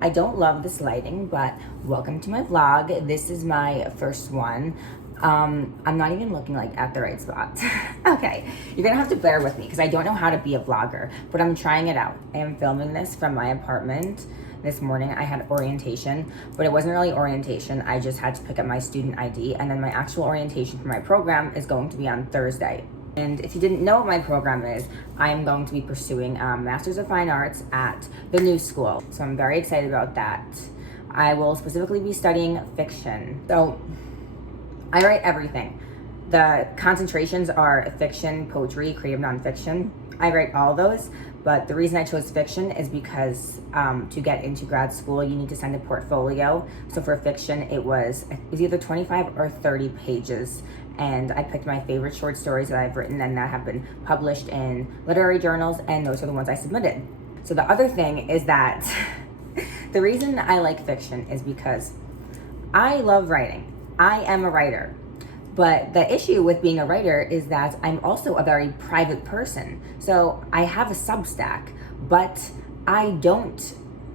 I don't love this lighting, but welcome to my vlog. This is my first one. I'm not even looking like at the right spot. Okay, you're gonna have to bear with me because I don't know how to be a vlogger, but I'm trying it out. I am filming this from my apartment. This morning I had orientation, but it wasn't really orientation. I just had to pick up my student ID, and then my actual orientation for my program is going to be on Thursday. And if you didn't know what my program is, I'm going to be pursuing a Master's of Fine Arts at the New School. So I'm very excited about that. I will specifically be studying fiction. So I write everything. The concentrations are fiction, poetry, creative nonfiction. I write all those, but the reason I chose fiction is because to get into grad school, you need to send a portfolio. So for fiction, it was either 25 or 30 pages. And I picked my favorite short stories that I've written and that have been published in literary journals, and those are the ones I submitted. So the other thing is that the reason I like fiction is because I love writing. I am a writer. But the issue with being a writer is that I'm also a very private person. So I have a Substack, but I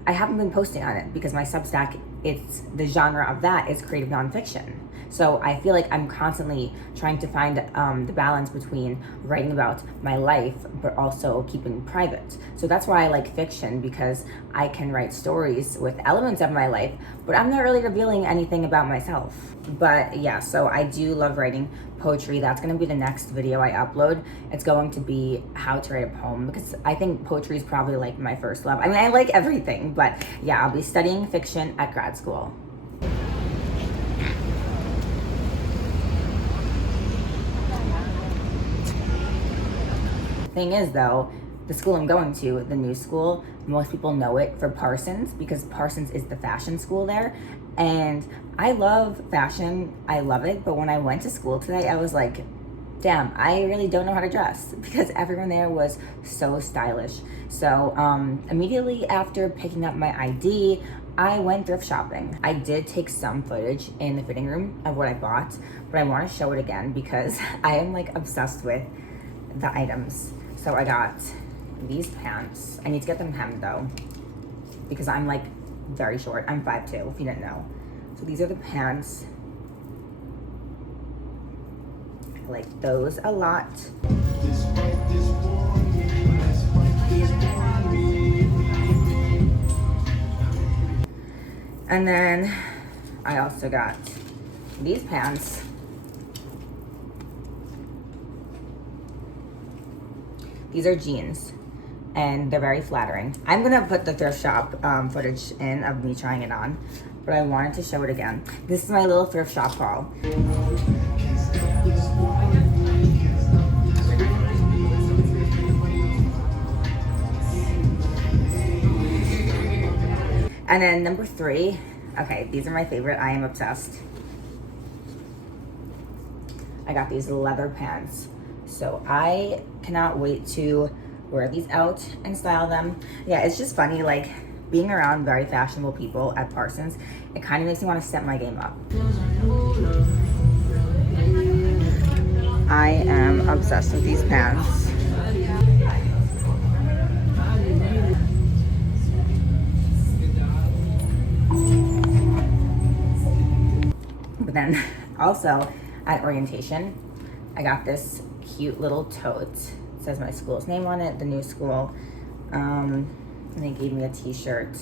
haven't been posting on it because my Substack, it's the genre of that is creative nonfiction. So I feel like I'm constantly trying to find the balance between writing about my life, but also keeping private. So that's why I like fiction, because I can write stories with elements of my life, but I'm not really revealing anything about myself. But yeah, so I do love writing poetry. That's gonna be the next video I upload. It's going to be how to write a poem, because I think poetry is probably like my first love. I mean, I like everything, but yeah, I'll be studying fiction at grad school. Thing is though, the school I'm going to, the New School, most people know it for Parsons because Parsons is the fashion school there. And I love fashion, I love it, but when I went to school today, I was like, damn, I really don't know how to dress because everyone there was so stylish. So immediately after picking up my ID, I went thrift shopping. I did take some footage in the fitting room of what I bought, but I want to show it again because I am like obsessed with the items. So I got these pants. I need to get them hemmed though, because I'm like very short. I'm 5'2", if you didn't know. So these are the pants. I like those a lot. And then I also got these pants. These are jeans, and they're very flattering. I'm gonna put the thrift shop footage in of me trying it on, but I wanted to show it again. This is my little thrift shop haul. And then number 3, okay, these are my favorite. I am obsessed. I got these leather pants. So I cannot wait to wear these out and style them. Yeah, it's just funny, like being around very fashionable people at Parsons, it kind of makes me want to step my game up. I am obsessed with these pants. But then also at orientation, I got this cute little tote. It says my school's name on it, the New School. And they gave me a t-shirt.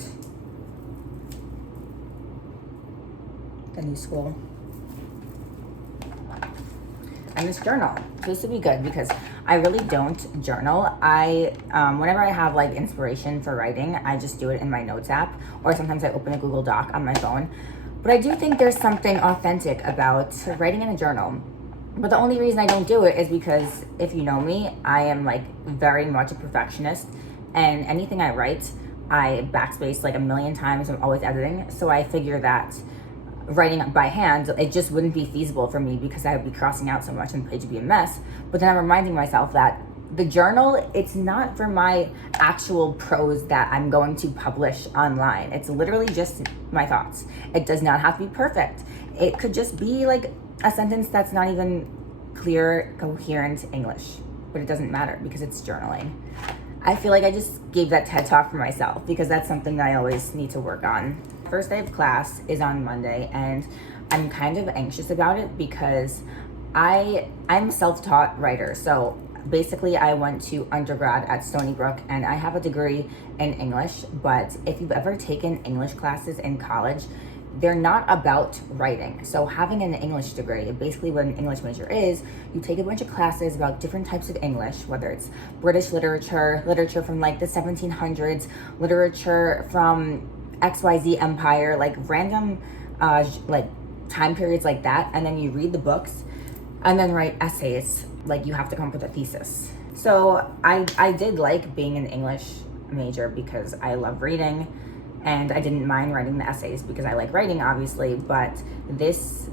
The New School. And this journal. So this would be good because I really don't journal. Whenever I have like inspiration for writing, I just do it in my notes app, or sometimes I open a Google Doc on my phone. But I do think there's something authentic about writing in a journal. But the only reason I don't do it is because if you know me, I am like very much a perfectionist, and anything I write, I backspace like a million times. I'm always editing. So I figure that writing by hand, it just wouldn't be feasible for me because I would be crossing out so much and the page would be a mess. But then I'm reminding myself that the journal, it's not for my actual prose that I'm going to publish online. It's literally just my thoughts. It does not have to be perfect. It could just be like a sentence that's not even clear, coherent English, but it doesn't matter because it's journaling. I feel like I just gave that TED Talk for myself because that's something that I always need to work on. First day of class is on Monday, and I'm kind of anxious about it because I'm a self-taught writer. So basically I went to undergrad at Stony Brook and I have a degree in English, but if you've ever taken English classes in college, they're not about writing. So having an English degree, basically what an English major is, you take a bunch of classes about different types of English, whether it's British literature, literature from like the 1700s, literature from XYZ empire, like random like time periods like that, and then you read the books and then write essays. Like you have to come up with a thesis. So I did like being an English major because I love reading, and I didn't mind writing the essays because I like writing, obviously. But this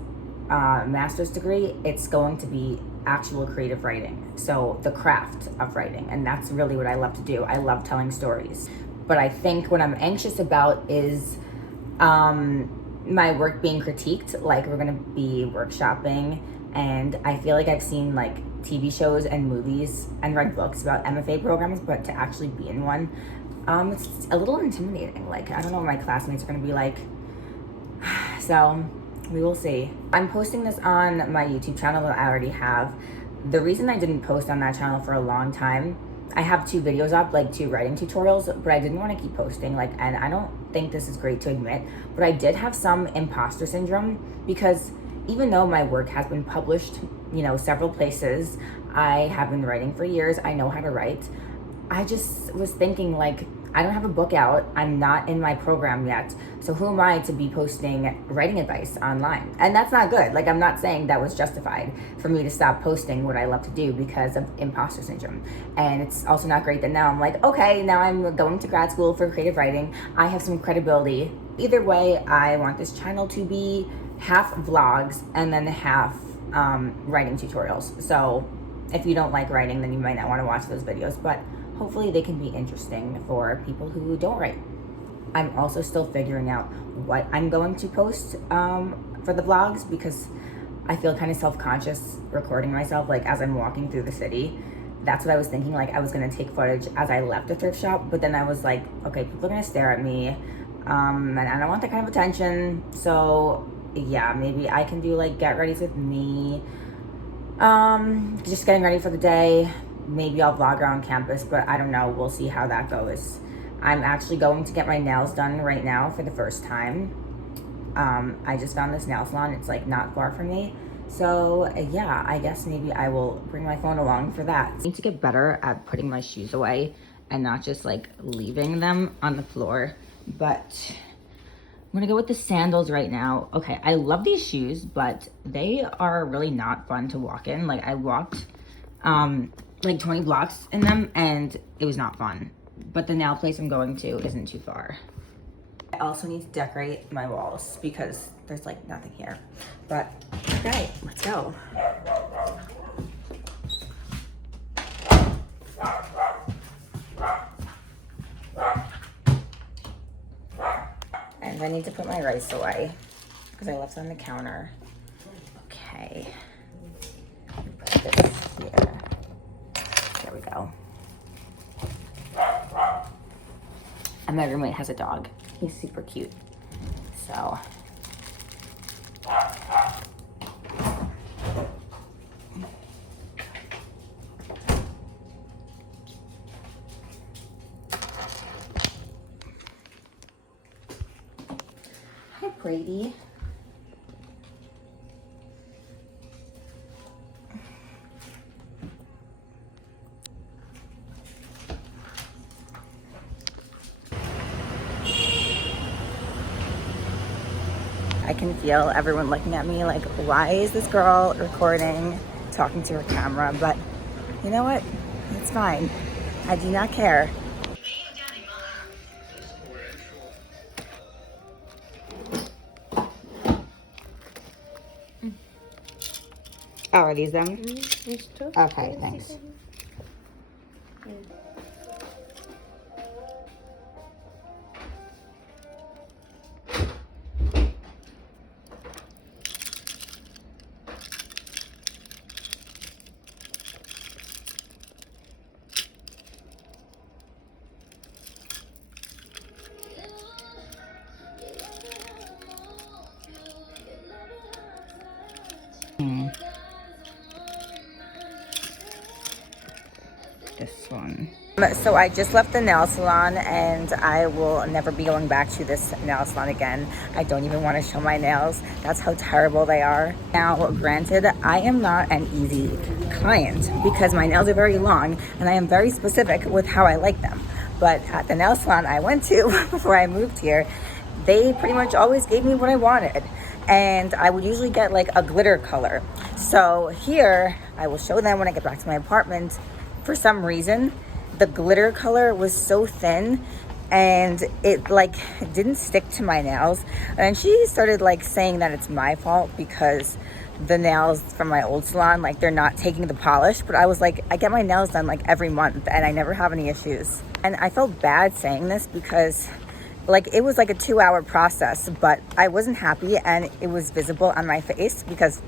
master's degree, it's going to be actual creative writing, so the craft of writing, and that's really what I love to do. I love telling stories. But I think what I'm anxious about is my work being critiqued. Like we're gonna be workshopping, and I feel like I've seen like TV shows and movies and read books about MFA programs, but to actually be in one, it's a little intimidating. Like I don't know what my classmates are gonna be like. So we will see. I'm posting this on my YouTube channel that I already have. The reason I didn't post on that channel for a long time, I have 2 videos up, like 2 writing tutorials, but I didn't want to keep posting. Like, and I don't think this is great to admit, but I did have some imposter syndrome because even though my work has been published, you know, several places, I have been writing for years, I know how to write. I just was thinking, like, I don't have a book out, I'm not in my program yet, so who am I to be posting writing advice online? And that's not good. Like, I'm not saying that was justified for me to stop posting what I love to do because of imposter syndrome. And it's also not great that now I'm like, okay, now I'm going to grad school for creative writing, I have some credibility. Either way, I want this channel to be half vlogs and then half writing tutorials. So if you don't like writing, then you might not want to watch those videos, but hopefully they can be interesting for people who don't write. I'm also still figuring out what I'm going to post for the vlogs because I feel kind of self-conscious recording myself like as I'm walking through the city. That's what I was thinking, like I was gonna take footage as I left the thrift shop, but then I was like, okay, people are gonna stare at me, and I don't want that kind of attention. So yeah, maybe I can do like get readies with me, just getting ready for the day. Maybe I'll vlog around campus, but I don't know. We'll see how that goes. I'm actually going to get my nails done right now for the first time. I just found this nail salon. It's like not far from me. So yeah, I guess maybe I will bring my phone along for that. I need to get better at putting my shoes away and not just like leaving them on the floor. But I'm gonna go with the sandals right now. Okay, I love these shoes, but they are really not fun to walk in. Like I walked like 20 blocks in them and it was not fun. But the nail place I'm going to isn't too far. I also need to decorate my walls because there's like nothing here. But okay, let's go. And I need to put my rice away because I left it on the counter. Okay, put this here. There we go. And my roommate has a dog. He's super cute. So. Hi, Brady. I can feel everyone looking at me like, why is this girl recording, talking to her camera? But you know what? It's fine. I do not care. Oh, are these them? Okay, thanks. This one. So I just left the nail salon and I will never be going back to this nail salon again. I don't even want to show my nails. That's how terrible they are. Now, granted, I am not an easy client because my nails are very long and I am very specific with how I like them. But at the nail salon I went to before I moved here, they pretty much always gave me what I wanted. And I would usually get like a glitter color. So here, I will show them when I get back to my apartment. For some reason, the glitter color was so thin and it like didn't stick to my nails. And she started like saying that it's my fault because the nails from my old salon, like they're not taking the polish. But I was like, I get my nails done like every month and I never have any issues. And I felt bad saying this because like it was like a 2-hour process, but I wasn't happy and it was visible on my face because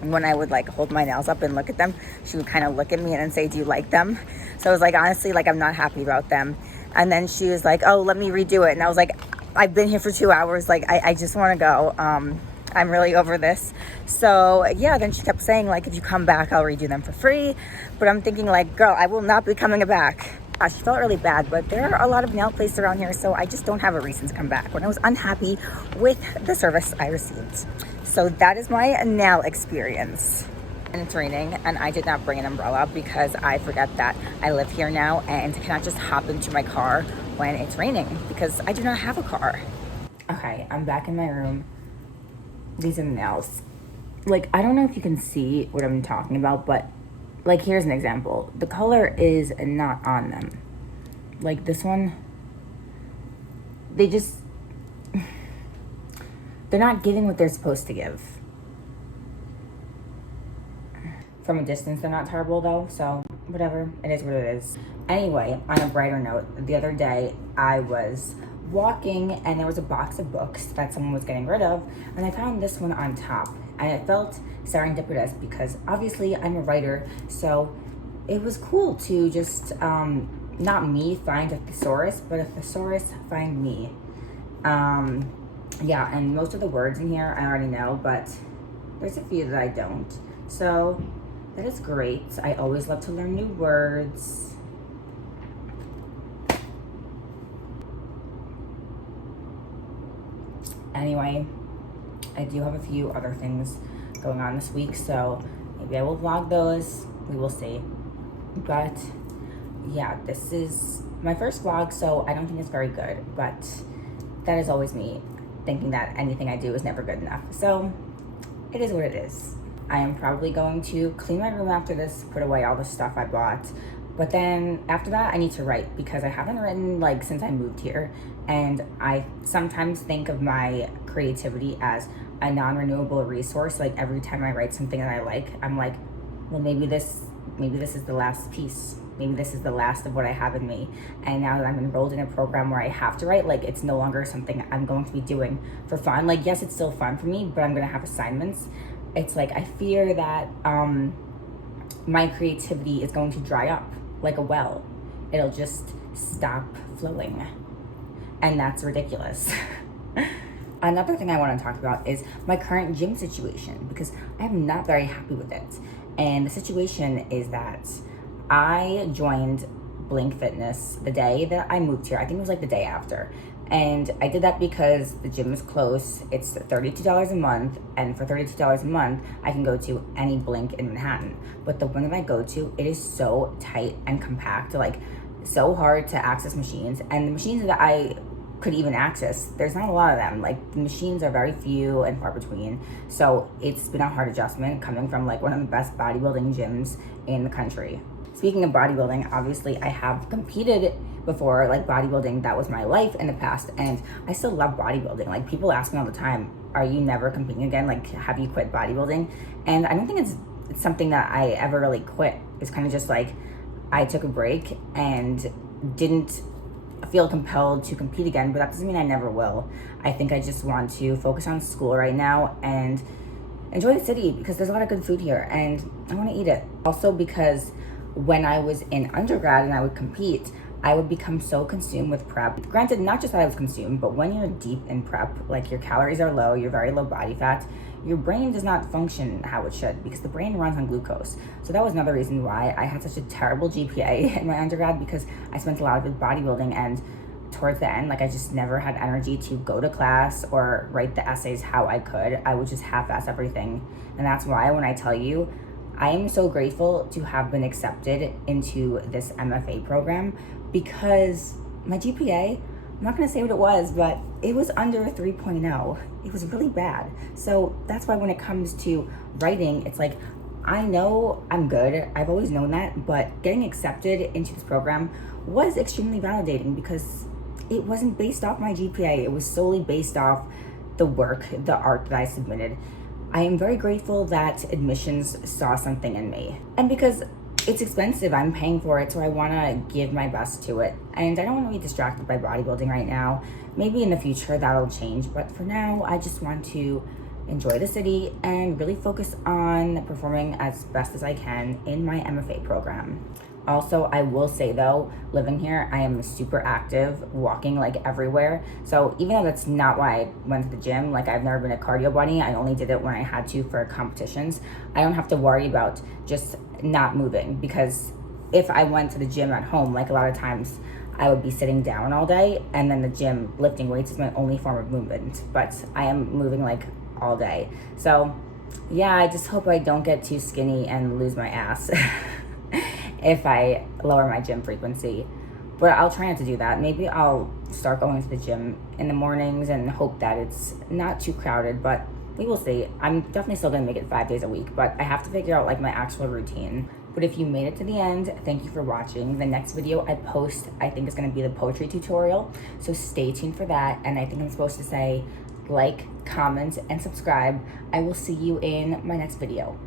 when I would like hold my nails up and look at them, she would kind of look at me and say, do you like them? So I was like, honestly, like I'm not happy about them. And then she was like, oh, let me redo it. And I was like, I've been here for 2 hours. Like, I just want to go. I'm really over this. So yeah, then she kept saying like, if you come back, I'll redo them for free. But I'm thinking like, girl, I will not be coming back. She felt really bad, but there are a lot of nail places around here, so I just don't have a reason to come back when I was unhappy with the service I received. So that is my nail experience. And it's raining, and I did not bring an umbrella because I forget that I live here now and cannot just hop into my car when it's raining because I do not have a car. Okay, I'm back in my room. These are the nails. Like, I don't know if you can see what I'm talking about, but like, here's an example. The color is not on them. Like this one, they're not giving what they're supposed to give. From a distance, they're not terrible though, so whatever, it is what it is. Anyway, on a brighter note, the other day I was walking and there was a box of books that someone was getting rid of, and I found this one on top, and it felt serendipitous because obviously I'm a writer, so it was cool to just not me find a thesaurus, but a thesaurus find me. Yeah, and most of the words in here I already know, but there's a few that I don't, so that is great. I always love to learn new words. Anyway, I do have a few other things going on this week, so maybe I will vlog those. We will see. But yeah, this is my first vlog, so I don't think it's very good, but that is always me thinking that anything I do is never good enough. So it is what it is. I am probably going to clean my room after this, put away all the stuff I bought. But then after that, I need to write because I haven't written like since I moved here. And I sometimes think of my creativity as a non-renewable resource. Like every time I write something that I like, I'm like, well, maybe this is the last piece. Maybe this is the last of what I have in me. And now that I'm enrolled in a program where I have to write, like it's no longer something I'm going to be doing for fun. Like, yes, it's still fun for me, but I'm gonna have assignments. It's like, I fear that my creativity is going to dry up like a well. It'll just stop flowing. And that's ridiculous. Another thing I want to talk about is my current gym situation because I'm not very happy with it. And the situation is that I joined Blink Fitness the day that I moved here. I think it was like the day after. And I did that because the gym is close. It's $32 a month. And for $32 a month, I can go to any Blink in Manhattan. But the one that I go to, it is so tight and compact, like so hard to access machines. And the machines that I could even access, there's not a lot of them. Like the machines are very few and far between. So it's been a hard adjustment coming from like one of the best bodybuilding gyms in the country. Speaking of bodybuilding, obviously I have competed before, like bodybuilding, that was my life in the past, and I still love bodybuilding. Like people ask me all the time, are you never competing again? Like, have you quit bodybuilding? And I don't think it's something that I ever really quit. It's kind of just like I took a break and didn't feel compelled to compete again, but that doesn't mean I never will. I think I just want to focus on school right now and enjoy the city because there's a lot of good food here and I want to eat it. Also because when I was in undergrad and I would compete, I would become so consumed with prep. Granted, not just that I was consumed, but when you're deep in prep, like your calories are low, you're very low body fat, your brain does not function how it should because the brain runs on glucose. So that was another reason why I had such a terrible GPA in my undergrad, because I spent a lot of it bodybuilding, and towards the end, like I just never had energy to go to class or write the essays how I could. I would just half-ass everything. And that's why when I tell you, I am so grateful to have been accepted into this MFA program, because my GPA, I'm not gonna say what it was, but it was under a 3.0. It was really bad. So that's why when it comes to writing, it's like, I know I'm good. I've always known that, but getting accepted into this program was extremely validating because it wasn't based off my GPA. It was solely based off the work, the art that I submitted. I am very grateful that admissions saw something in me. And because it's expensive, I'm paying for it, so I wanna give my best to it. And I don't wanna be distracted by bodybuilding right now. Maybe in the future that'll change, but for now, I just want to enjoy the city and really focus on performing as best as I can in my MFA program. Also, I will say though, living here, I am super active, walking like everywhere. So even though that's not why I went to the gym, like I've never been a cardio bunny, I only did it when I had to for competitions. I don't have to worry about just not moving, because if I went to the gym at home, like a lot of times I would be sitting down all day, and then the gym, lifting weights is my only form of movement, but I am moving like all day. So yeah, I just hope I don't get too skinny and lose my ass. If I lower my gym frequency. But I'll try not to do that. Maybe I'll start going to the gym in the mornings and hope that it's not too crowded, but we will see. I'm definitely still gonna make it 5 days a week, but I have to figure out like my actual routine. But if you made it to the end, thank you for watching. The next video I post, I think is gonna be the poetry tutorial. So stay tuned for that. And I think I'm supposed to say like, comment, and subscribe. I will see you in my next video.